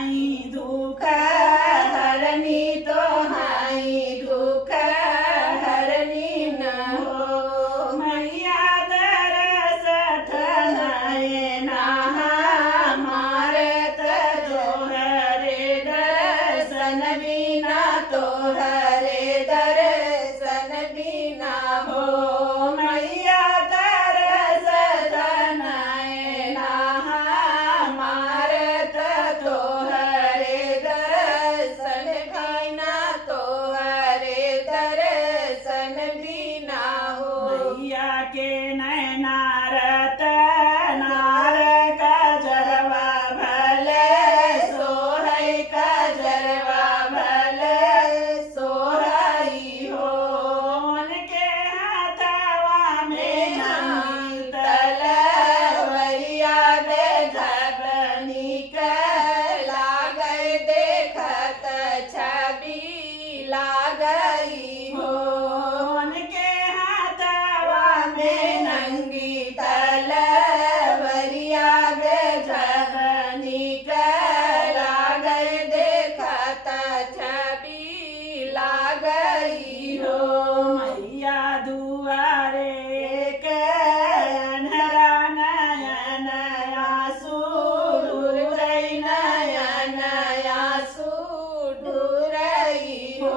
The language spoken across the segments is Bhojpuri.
हाई दुख हरनी तो हाई दुख हरनी न हो मैया तरस थनाए नाहा मारत जो हरे दर्शन बिना तो हरे दर्शन बिना हो मैया तरस थनाए नाहा मारत तो हरे दर्शन बिना तो हरे दर्शन बिना हो मैया के नैनारत नार कजरवा भले सोहै कजरवा भले सोहई हो उनके हाथवा में तलवरिया बेधब निकला गए देखत छवि लागई हो उनके हाथवा में नंगी तलवरिया बेधब निकला गए देखत छवि लागई हो मैया दुआरे के अन्हरा नयन आंसू ढूरई नयन आंसू ढूरई हो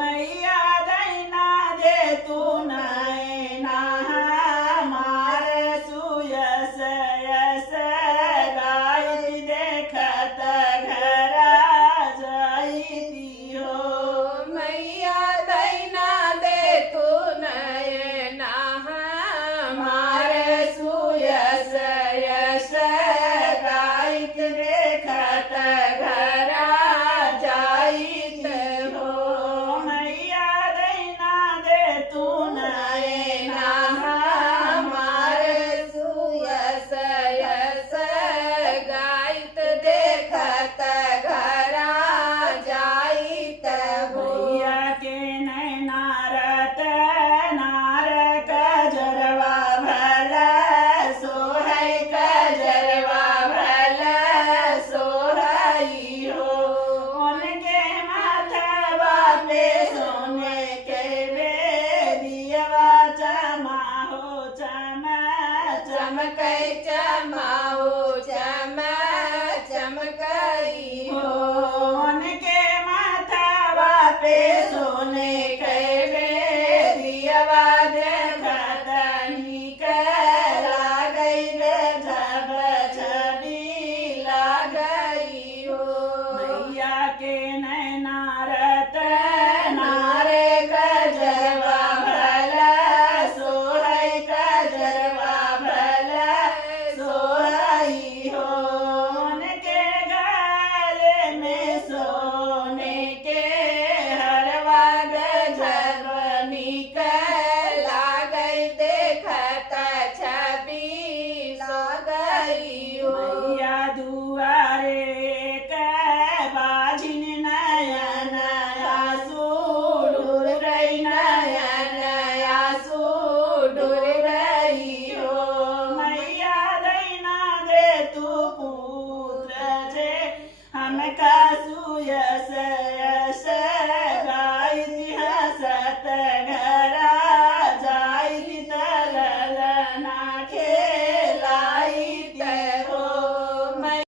मैया दैना दे तू नैना मार सुयस यस गाय देखत घर जाई हो मैया दैना दे तू नैना मार सुयस यस गाय देखत घर जाइत हो मैया दैना दे तू नैना मार सुयस यस गायत देखत घर जाइत हो मैया के नैनारत नार कजरवा भला सोहै कजरवा भला सोहई हो उनके माथवा पे सोने के बेदियवा चमाहो चम चमकै चमाहो चम चमकई हो उनके माथवा पे सोने के बेदियवा देखत निकला गई बेधब छवि लागई हो मैया के नैनारत नारे कजरवा भला सोहै कजरवा भला सोहई हो उनके गले में सोने के हरवा गजब निकला गई देखत छवि लागई हो मैया दुआरे के बाजिन नयन आंसू ढूरई नयन आंसू ढूरई हो मैया दैना दे तू पुत्र जे हमका सुयस